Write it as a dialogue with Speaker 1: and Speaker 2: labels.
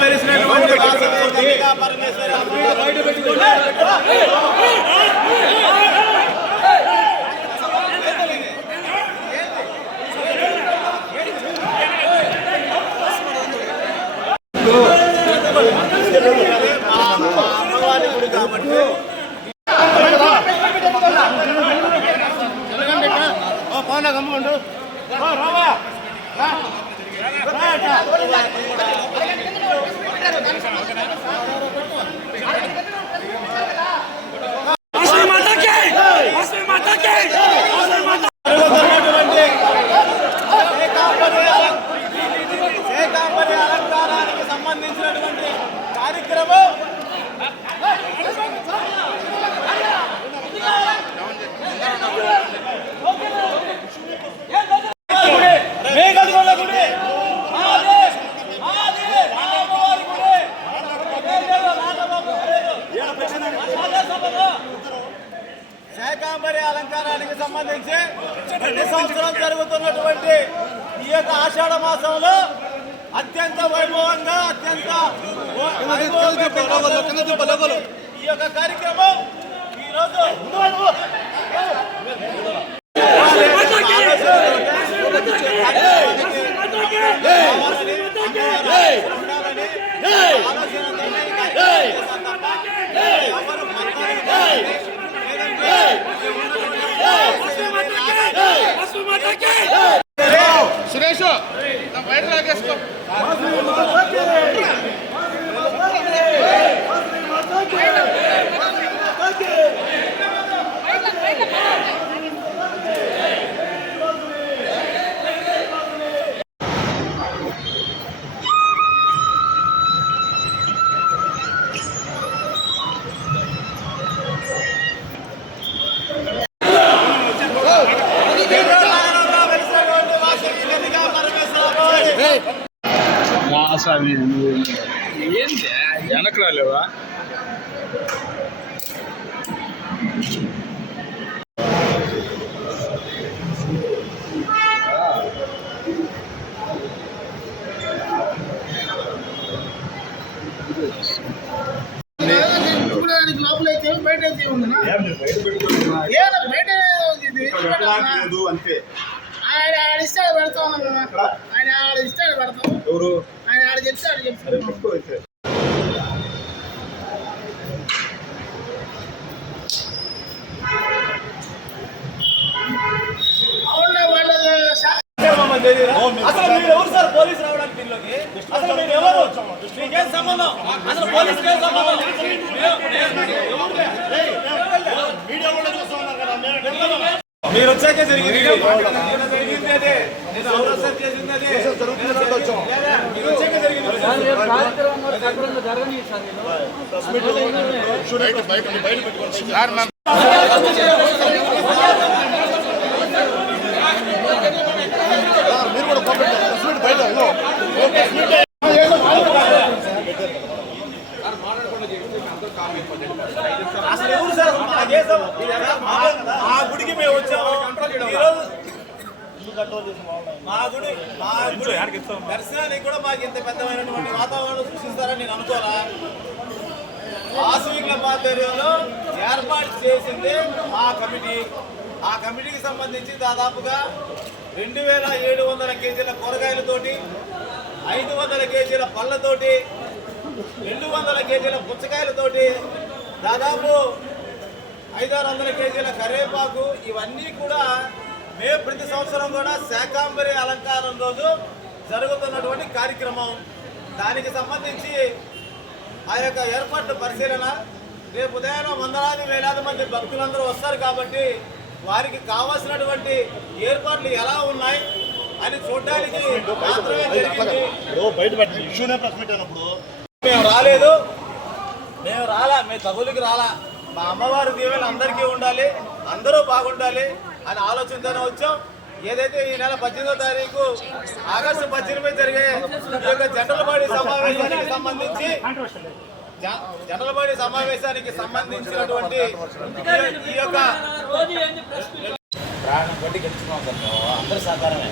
Speaker 1: వెలిసినటువంటి వాసవి కన్యకా పరమేశ్వరి అమ్మవారు మా మా అమ్మవారి గుడి కాబట్టి
Speaker 2: అసలు మాతకి అసలు మాతకి అసలు మాత
Speaker 1: జరుగుతున్నటువంటి ఏకాంబరి అలం- ఏకాంబరి అలంకారానికి సంబంధించినటువంటి కార్యక్రమం మేఘదుల గుడి మాదే, మాదే, రామవారి గుడి. లేదు, రామబాబు లేదు. అదే సభలో ఏకాంబరి అలంకారానికి సంబంధించి ప్రతి సంవత్సరం జరుగుతున్నటువంటి ఈ యొక్క ఆషాఢ మాసంలో అత్యంత వైభవంగా అత్యంత వైభవంగా ఈ యొక్క కార్యక్రమం ఈ రోజు
Speaker 3: సురేష్ బయట లాగేసుకో
Speaker 4: ఉందనా ఏనా బయట ఇది
Speaker 1: అంతే
Speaker 4: ఆయన ఆడ ఇస్తాడు పెడతా. ఆయన ఆడ ఇస్తాడు పెడతాం
Speaker 1: ఎవరు?
Speaker 4: ఆడ చెప్తే ఆడ
Speaker 1: అసలు మీరు ఎవరు సార్ పోలీసు రావడానికి దీనిలోకి అసలు మీరు ఎవరు మీకేం సంబంధం అసలు పోలీసుకి ఏం సంబంధం మీరు వచ్చాకే జరిగింది మీరు
Speaker 3: సార్ మా
Speaker 1: అసలు ఎవరు సార్ మాకే సం- మా- మా గుడికి మేము వచ్చాము ఈరోజు మా గుడి మా గుడి దర్శనానికి కూడా మాకు ఇంత పెద్దమైనటువంటి వాతావరణం సృష్టిస్తారని నేను అనుకోరా వాసవి క్లబ్ ఆధ్వర్యంలో ఏర్పాటు చేసింది మా కమిటీ. ఆ కమిటీకి సంబంధించి దాదాపుగా రెండు వేల ఏడు వందల కేజీల కూరగాయలతోటి ఐదు వందల కేజీల పళ్ళతోటి రెండు వందల కేజీల పుచ్చకాయలతోటి దాదాపు ఐదారు వందల కేజీల కరివేపాకు ఇవన్నీ కూడా మే ప్రతి సంవత్సరం కూడా శాకాంబరి అలంకారం రోజు జరుగుతున్నటువంటి కార్యక్రమం. దానికి సంబంధించి ఆ యొక్క ఏర్పాట్ల పరిశీలన రేపు ఉదయం వందలాది వేలాది మంది భక్తులందరూ వస్తారు కాబట్టి వారికి కావాల్సినటువంటి ఏర్పాట్లు ఎలా ఉన్నాయి అని చూడడానికి మాత్రమే జరిగింది. మేము రాలేదు. మేము రాలా మేము తగులుకి రాలా. మా అమ్మవారి దీవెనలు అందరికీ ఉండాలి. అందరూ బాగుండాలి అని ఆలోచనతోనే వచ్చాం. ఏదైతే ఈ నెల పద్దెనిమిదో తారీఖు ఆగస్టు పద్దెనిమిది జరిగే ఈ యొక్క జనరల్ బాడీ సమావేశానికి సంబంధించి జనరల్ బాడీ సమావేశానికి సంబంధించినటువంటి ఈ యొక్క ప్రాణం అందరూ సహకారమే.